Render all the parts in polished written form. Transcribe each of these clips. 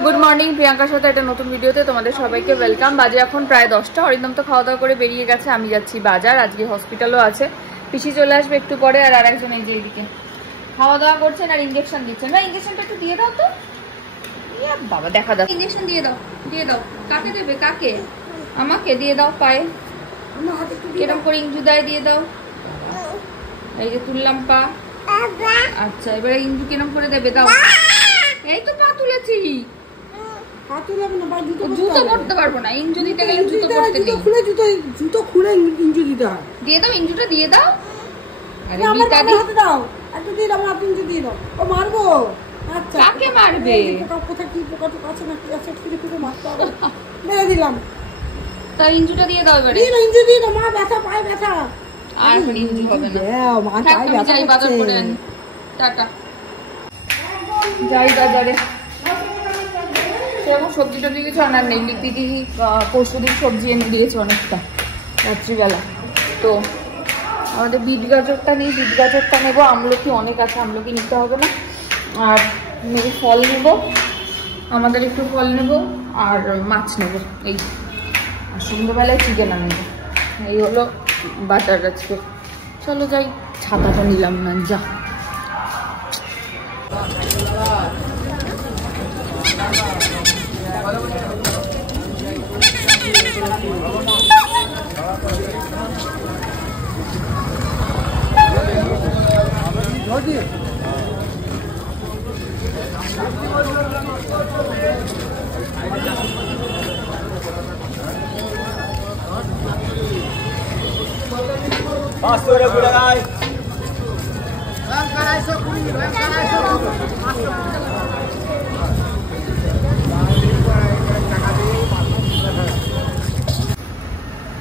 Good morning प्रियंकार साथे एक नतून भिडियोते तुम्हारे सबाइके वेलकाम। बाजे एखन प्राय 10टा। अरिंदम तो खावा दावा करे बेरिये गेছে, आमी जाচ্ছি बाजार। आजके हॉस्पिटलও আছে, পিসি চলে আসবে একটু পরে। আর আরেকজন এই যে এদিকে খাওয়া দাওয়া করছেন আর ইনজেকশন দিচ্ছেন। না ইনজেকশনটা একটু দিয়ে দাও তো। ইয়া বাবা দেখা দাও, ইনজেকশন দিয়ে দাও, দিয়ে দাও। কাকে দেবে? কাকে? আমাকে দিয়ে দাও। পায়ে এরকম করে ইঞ্জু দেয়, দিয়ে দাও। এই যে তুললাম পা। আচ্ছা এবারে ইঞ্জু কেরম করে দেবে? দাও। এই তো পা তুলেছি। জুতো পরতে পারবো না, ইঞ্জু দিতে গেলে জুতো পরতে নেই। জুতো খুলে ইঞ্জু দিতে হয়। দিয়ে দাও, ইঞ্জুটা দিয়ে দাও। আরে আমার হাতে দাও, একটু দিয়ে দাও, আপনি ইঞ্জু দিয়ে দাও। ও মারবো। আচ্ছা কাকে মারবে? কোথায় কি পোকা টোকা আছে না কি আছে একটু মারতে হবে। মেরে দিলাম। তা ইঞ্জুটা দিয়ে দাও এবারে। দিয়ে ইঞ্জু দিয়ে দাও। মা ব্যথা, পায়ে ব্যথা। আর এখন ইঞ্জু হবে না। দাও মা, পায়ে ব্যথা। যাই বাজার করে আনি। টাটা। যাই বাজারে। সেরকম সবজি টবজি কিছু আনার নেই। লিপিদি পরশুদিন সবজি এনে দিয়েছে অনেকটা রাত্রিবেলা। তো আমাদের বিট গাজরটা নেই, বিট গাজরটা নেবো। আমলকি অনেক আছে, আমলকি নিতে হবে না। আর নেবো ফল নেব, আমাদের একটু ফল নেব আর মাছ নেব। এই আর সন্ধ্যাবেলায় চিকেন আনবো। এই হলো বাজার আজকে। চলো যাই। ছাতাটা নিলাম না, যা।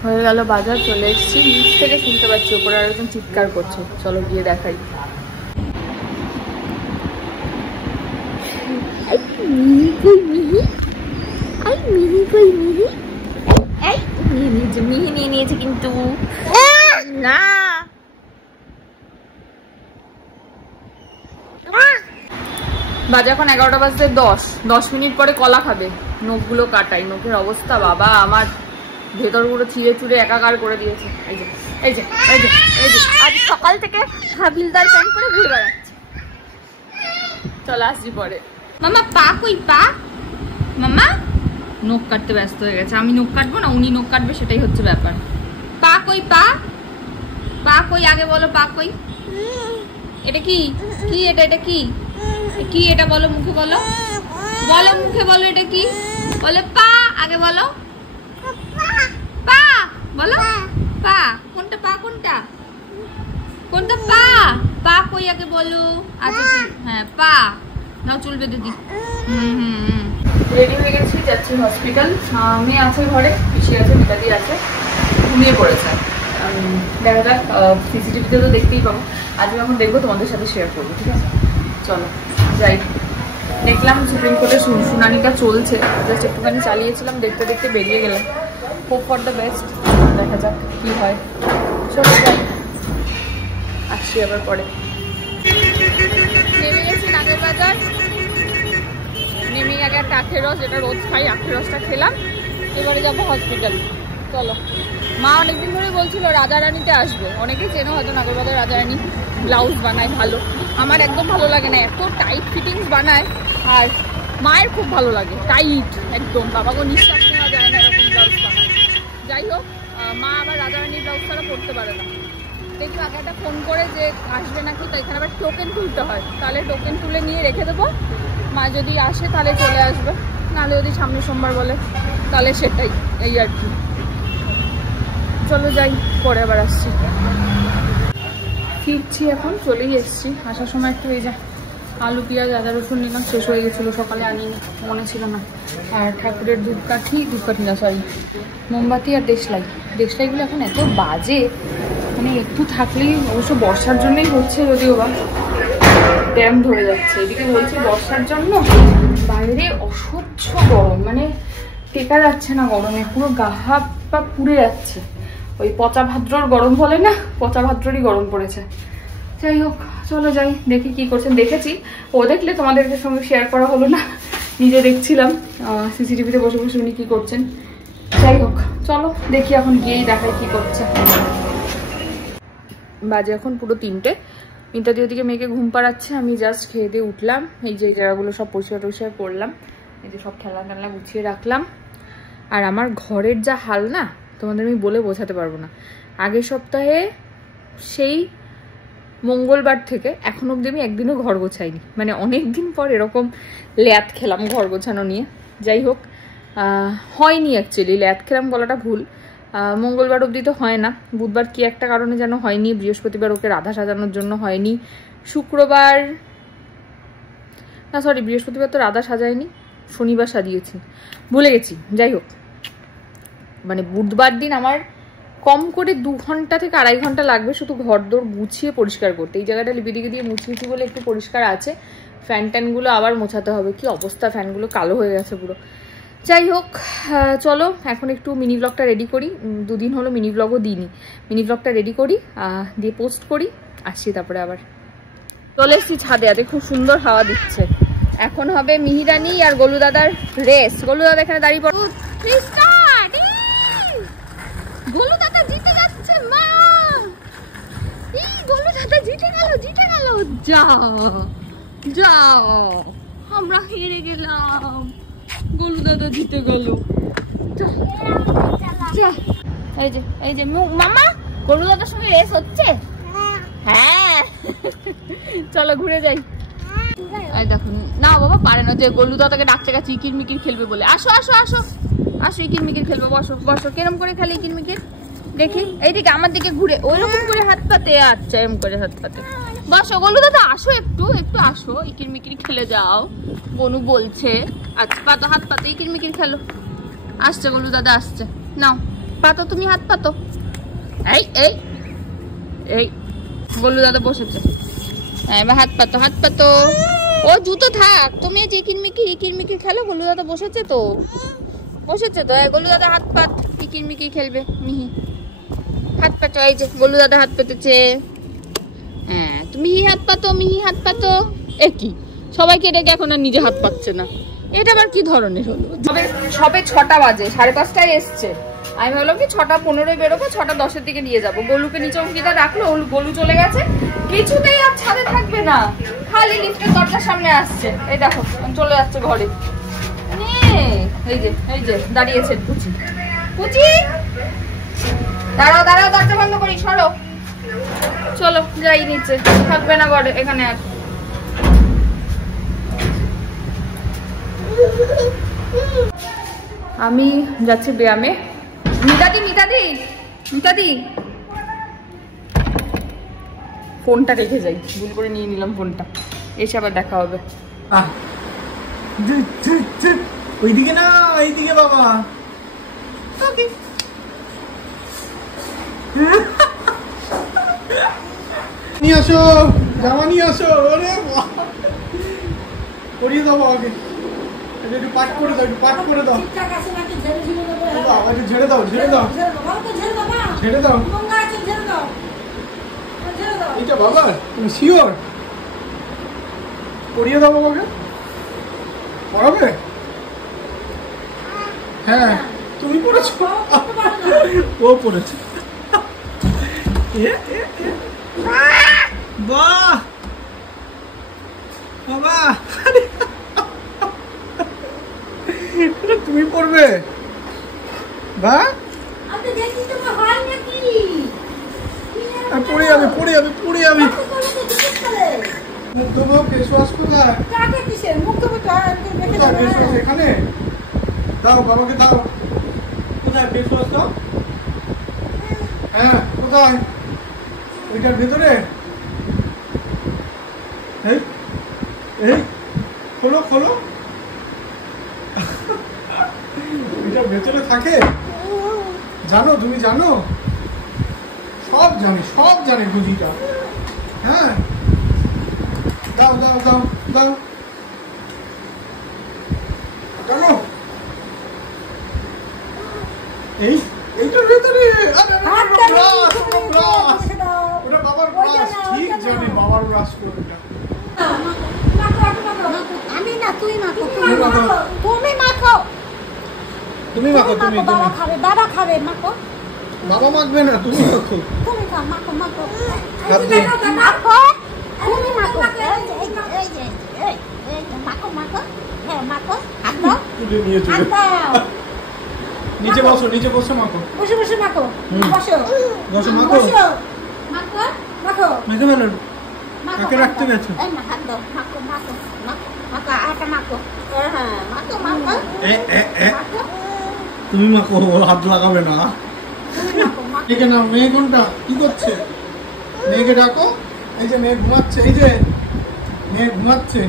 হয়ে গেল বাজার, চলে এসেছি। নিচ থেকে শুনতে পাচ্ছি ওপরে আর একজন চিৎকার করছে। চলো গিয়ে দেখাই। মিহি নিয়ে নিয়েছে কিন্তু না। বাজে এখন 11টা বাজতে 10 মিনিট পরে কলা খাবে। নখগুলো কাটাই, নখের অবস্থা বাবা আমার ভেতরগুলো ছিঁড়ে চুড়ে একাকার করে দিয়েছে। এই যে এই যে এই যে এই যে আজ সকাল থেকে হাবিলদার প্যান্ট পরে ঘুরে বেড়াচ্ছে। চলে আসছি পরে। মামা পা কই? পা মামা নখ কাটতে ব্যস্ত হয়ে গেছে। আমি নখ কাটবো না, উনি নখ কাটবে, সেটাই হচ্ছে ব্যাপার। পা কই? পা পা কই আগে বলো। পা কই? এটা কি? কি এটা? এটা কি? কি এটা বলো, মুখে বলো, বলো মুখে বলো। এটা কি বলে? পা আগে বলো। পা বলো। পা কোনটা? পা কোনটা? কোনটা পা? পা কই আগে বলো। আচ্ছা হ্যাঁ পা। নাও চুল বেঁধে দি। রেডি হয়ে গেছি, যাচ্ছি হসপিটাল। মেয়ে আছে ঘরে, পিসি আছে, মিতাদি আছে, ঘুমিয়ে পড়েছে। দেখা যাক, সিসিটিভিতে তো দেখতেই পাবো। আজ আমি এখন দেখবো, তোমাদের সাথে শেয়ার করবো। ঠিক আছে চলো যাই। দেখলাম সুপ্রিম কোর্টের শুনানিটা চলছে, জাস্ট একটুখানি চালিয়েছিলাম, দেখতে দেখতে বেরিয়ে গেলাম। হোপ ফর দ্য বেস্ট, দেখা যাক কি হয়। চলো যাই, আসছি আবার পরে। নেমে গেছি নাগের বাজার। নেমেই আগে একটা আখের রস, যেটা রোজ খাই, আখের রসটা খেলাম। এবারে যাবো হসপিটাল। চলো। মা অনেকদিন ধরে বলছিল রাজারানীতে আসবে। অনেকেই চেনো হয়তো নাগরবাজার রাজারানী, ব্লাউজ বানায় ভালো। আমার একদম ভালো লাগে না, এত টাইট ফিটিংস বানায়। আর মায়ের খুব ভালো লাগে টাইট একদম, বাবাকে নিঃশ্বাস নেওয়া যায় না এরকম ব্লাউজ বানায়। যাই হোক, মা আবার রাজারানী ব্লাউজ ছাড়া পরতে পারে না। দেখি আগে একটা ফোন করে যে আসবে নাকি, তো এখানে আবার টোকেন তুলতে হয়। তাহলে টোকেন তুলে নিয়ে রেখে দেবো। মা যদি আসে তাহলে চলে আসবে, নাহলে যদি সামনের সোমবার বলে তাহলে সেটাই। এই আর কি। চলো যাই, পরে আবার আসছি। ফিরছি এখন, চলেই এসছি। আসার সময় একটু এই যে আলু পেঁয়াজ আদা রসুন নিলাম, শেষ হয়ে গেছিলো, সকালে আনিনি, মনে ছিল না। আর ঠাকুরের ধূপকাঠি না সরি মোমবাতি আর দেশলাইগুলো এখন এত বাজে, মানে একটু থাকলেই, অবশ্য বর্ষার জন্যই হচ্ছে, যদিও বা ড্যাম ধরে যাচ্ছে। এদিকে বলছে বর্ষার জন্য, বাইরে অসহ্য গরম, মানে টেকা যাচ্ছে না গরমে, পুরো গা হাত পা পুড়ে যাচ্ছে। ওই পচা ভাদ্রর গরম বলে না, পচা ভাদ্ররই গরম পড়েছে। যাই হোক চলো যাই, দেখি কি করছেন। দেখেছি, ও দেখলে তোমাদের সঙ্গে শেয়ার করা হলো না, নিজে দেখছিলাম সিসিটিভিতে বসে বসে উনি কি করছেন। যাই হোক চলো দেখি, এখন গিয়েই দেখাই কি করছে। বাজে এখন পুরো 3টে। মিতাদি ওদিকে মেয়েকে ঘুম পাড়াচ্ছে, আমি জাস্ট খেয়ে দিয়ে উঠলাম। এই যে জায়গাগুলো সব পরিষ্কার টরিষ্কার করলাম, এই যে সব খেলনা টেলনা গুছিয়ে রাখলাম। আর আমার ঘরের যা হাল না, তোমাদের আমি বলে বোঝাতে পারবো না। আগের সপ্তাহে সেই মঙ্গলবার থেকে এখন অব্দি আমি একদিনও ঘর গোছাইনি, মানে অনেকদিন পর এরকম ল্যাদ খেলাম ঘর গোছানো নিয়ে। যাই হোক হয়নি, অ্যাকচুয়ালি ল্যাদ খেলাম বলাটা ভুল, মঙ্গলবার অবধি তো হয় না, বুধবার কি একটা কারণে যেন হয়নি, বৃহস্পতিবার ওকে রাধা সাজানোর জন্য হয়নি, শুক্রবার না সরি বৃহস্পতিবার তো রাধা সাজায়নি, শনিবার সাজিয়েছি, ভুলে গেছি। যাই হোক মানে বুধবার দিন আমার কম করে 2 ঘন্টা থেকে 2.5 ঘন্টা লাগবে শুধু ঘর দোর গুছিয়ে পরিষ্কার করতে। এই জায়গাটা লিপিদিকে দিয়ে মুছিয়েছি বলে একটু পরিষ্কার আছে, ফ্যান ট্যানগুলো আবার মোছাতে হবে। কি অবস্থা, ফ্যানগুলো কালো হয়ে গেছে পুরো। যাই হোক চলো এখন একটু মিনি ব্লগটা রেডি করি, 2 দিন হলো মিনি ব্লগও দিইনি, মিনি ব্লগটা রেডি করি দিয়ে পোস্ট করি, আসছি তারপরে আবার। চলে এসছি ছাদে, আজকে খুব সুন্দর হাওয়া দিচ্ছে। এখন হবে মিহিরানি আর গোলু দাদার রেস। গোলু দাদা এখানে দাঁড়িয়ে পড়ো, গোলু দাদা জিতে যাচ্ছে, মা গোলু দাদা জিতে গেল, জিতে গেল, যা যা আমরা হেরে গেলাম, গোলু দাদা জিতে গেল। এই যে মামা গোলু দাদার সঙ্গে রেস হচ্ছে, হ্যাঁ চলো ঘুরে যাই। দেখুন না বাবা পারে না, যে গোলু দাদাকে ডাকছে গেছে ইকির মিকির খেলবে বলে। আসো আসো আসো আসো, ইকির মিকির খেলবে, বসো বসো। কেরম করে খেলে ইকির মিকির দেখি, এইদিকে আমার দিকে ঘুরে ওইরকম করে হাত পাতে, আচ্ছা এরম করে হাত পাতে। বসো গোলু দাদা, আসো একটু একটু আসো, ইকির মিকির খেলে যাও, বনু বলছে। আচ্ছা পাতো, হাত পাতো, ইকির মিকির খেলো। আসছে গোলু দাদা আসছে, নাও পাতো, তুমি হাত পাতো। এই এই এই গোলু দাদা বসেছে, এবার হাত পাতো, হাত পাতো। ও জুতো থাক, তুমি ইকির মিকির খেলো। গোলু দাদা বসেছে তো, বসেছে তো, গোলু দাদা হাত পাত, ইকির মিকির খেলবে। মিহি হাত পাতো, এই যে গোলু দাদা হাত পেতেছে, হ্যাঁ তুমি হাত পাতো, মিহি হাত পাতো। একই সবাইকে ডেকে এখন আর নিজে হাত পাচ্ছে না, এটা আবার কি ধরনের হলো। সবে 6টা বাজে, 5:30টায় এসছে। আমি ভাবলাম কি 6:15 বেরোবো, 6:10 দিকে নিয়ে যাবো। গোলুকে নিচে অঙ্কিতা ডাকলো, গোলু চলে গেছে, কিছুতেই আর ছাদে থাকবে না, খালি লিফটের দরজার সামনে আসছে। এই দেখো চলে যাচ্ছে ঘরে, এই যে দাঁড়িয়েছে পুচি, পুচি দাঁড়াও দাঁড়াও, দরজা বন্ধ করি, সরো। চলো যাই নিচে, থাকবে না ঘরে এখানে আর। আমি যাচ্ছি ব্যায়ামে। মিতাদি ফোনটা রেখে যাই, ভুল করে নিয়ে নিলাম ফোনটা, এসে আবার দেখা হবে। ওইদিকে না, এইদিকে বাবা। নিয়ে আসো, জামা নিয়ে আসো। ওরে পরিয়ে দাও বাবাকে, একটু পাট করে দাও, একটু পাট করে দাও। ঝেড়ে দাও, ঝেড়ে দাও, ঝেড়ে দাও। এইটা বাবা, তুমি শিওর? পরিয়ে দাও বাবাকে, পড়াবে? হ্যাঁ তুমি পড়েছো, ও পড়েছে। বাহ বাবা, তুমি পড়বে? বাহ পড়ে যাবে, পড়ে যাবে, পড়ে যাবে। মুখ ধোবো, ফেস ওয়াশ কোথায়? এখানে দাও, বাবাকে দাও। কোথায় ফেস ওয়াশ দাও? হ্যাঁ কোথায়? ওইটার ভেতরে। এই এই খোলো খোলো, ওইটার ভেতরে থাকে। জানো, তুমি জানো? সব জানি, সব জানে বুঝিটা। হ্যাঁ দাও দাও দাও দাও, জানো এইটার ভেতরে। ওটা বাবার ব্রাশ, ঠিক জানি বাবার ব্রাশ করে দিলাম। আমি না, তুই মাখো, তুমি মাখো। তুমি মাখো, তুমি মাখো, তুমি বাবা খাবে, বাবা খাবে, মাখো, বাবা মাখবে না, তুমি মাখো। তুমি খাও, মাখো, মাখো, হাত দিয়ে। মাখো, তুমি মাখো, মাখো, মাখো, হ্যাঁ মাখো, হাত দাও, তুলে নিয়ে চলে। হাত দাও, নিচে বসো, নিচে বসো, মাখো। বসে বসে মাখো, বসো, বসো, মাখো। বসো, মাখো, মাখো, মেখে ফেলো। মাখো, কাকে রাখতে গেছো? এই না, হাত দাও, মাখো, মাখো, মাখো, মাখো, আটা মাখো, হ্যাঁ, মাখো, মাখো, মাখো, তুমি মাখো, ও হাত লাগাবে না। তুমি মাখো, মাখো। মেয়েকে নাও, মেয়ে কোনটা? কি করছে? মেয়েকে ডাকো। এই যে মেয়ে ঘুমাচ্ছে, এই যে মেয়ে ঘুমাচ্ছে।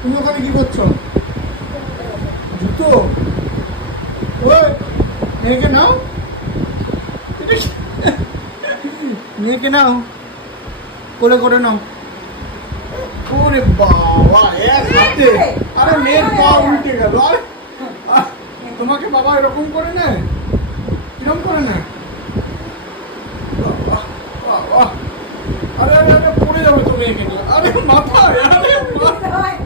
তুমি ওখানে কি করছো? জুতো? ওই মেয়েকে নাও, মেয়েকে নাও, কোলে করে নাও। ওরে বাবা, এক হাতে! আরে মেয়ের পা উল্টে গেল। আরে তোমাকে বাবা এরকম করে নেয়? কিরম করে নেয়? বাবা, বাবা। আরে আরে আরে, পড়ে যাবে তো মেয়েকে নিয়ে। আরে মাথায়, আরে মাথায়।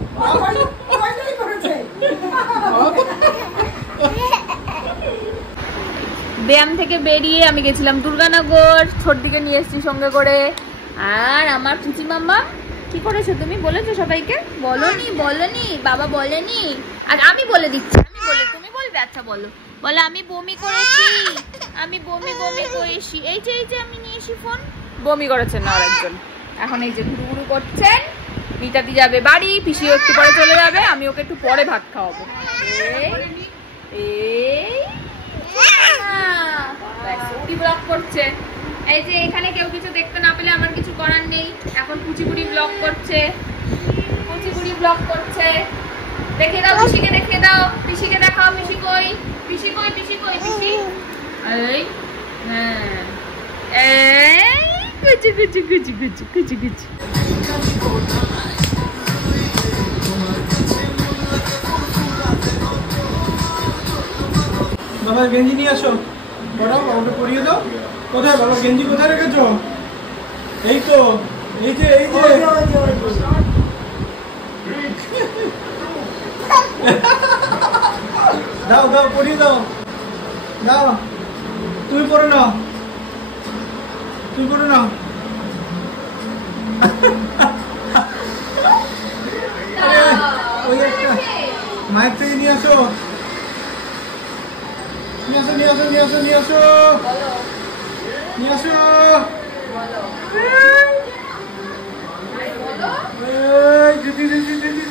ব্যায়াম থেকে বেরিয়ে আমি গেছিলাম দুর্গানগর, ছোটদিকে নিয়ে এসেছি সঙ্গে করে। আর আমার পিসি মাম্মা কি করেছো তুমি? বলেছো সবাইকে? বলনি, বলনি, বাবা বলেনি। আর আমি বলে দিচ্ছি, আমি বলে, তুমি বলবে? আচ্ছা বলো, বলে আমি বমি করেছি, আমি বমি বমি করেছি। এই যে আমি নিয়েছি ফোন। বমি করেছেন না আরেকজন। এখন এই যে ঘুরু করছেন। মিতাদি যাবে বাড়ি, পিসিও একটু পরে চলে যাবে, আমি ওকে একটু পরে ভাত খাওয়াবো। ব্লগ করছে। এই যে এখানে কেউ কিছু দেখতে না পেলে আমার কিছু করার নেই। এখন কুচিপুরি ব্লগ করছে, কুচিপুরি ব্লগ করছে। দেখে দাও পিসিকে, দেখে দাও পিসিকে, দেখাও পিসি কই, পিসি কই, পিসি কই, পিসি। এই হ্যাঁ, এই কুচি কুচি কুচি কুচি কুচি কুচি। বাবা গেঞ্জি নিয়ে আসো, বড় বাবাকে পরিয়ে দাও। কোথায় বাবা গেঞ্জি কোথায় রেখেছো? এই তো, এই যে এই যে। দাও দাও, পরিয়ে দাও, দাও। তুমি পরে নাও, তুমি পরে নাও। ওই একটা মায়ের থেকে নিয়ে আসো, নিয়ে আসো, নিয়ে আসো, নিয়ে আসো, নিয়ে আসো, নিয়ে আসো। এই, দিদি, দিদি, দিদি,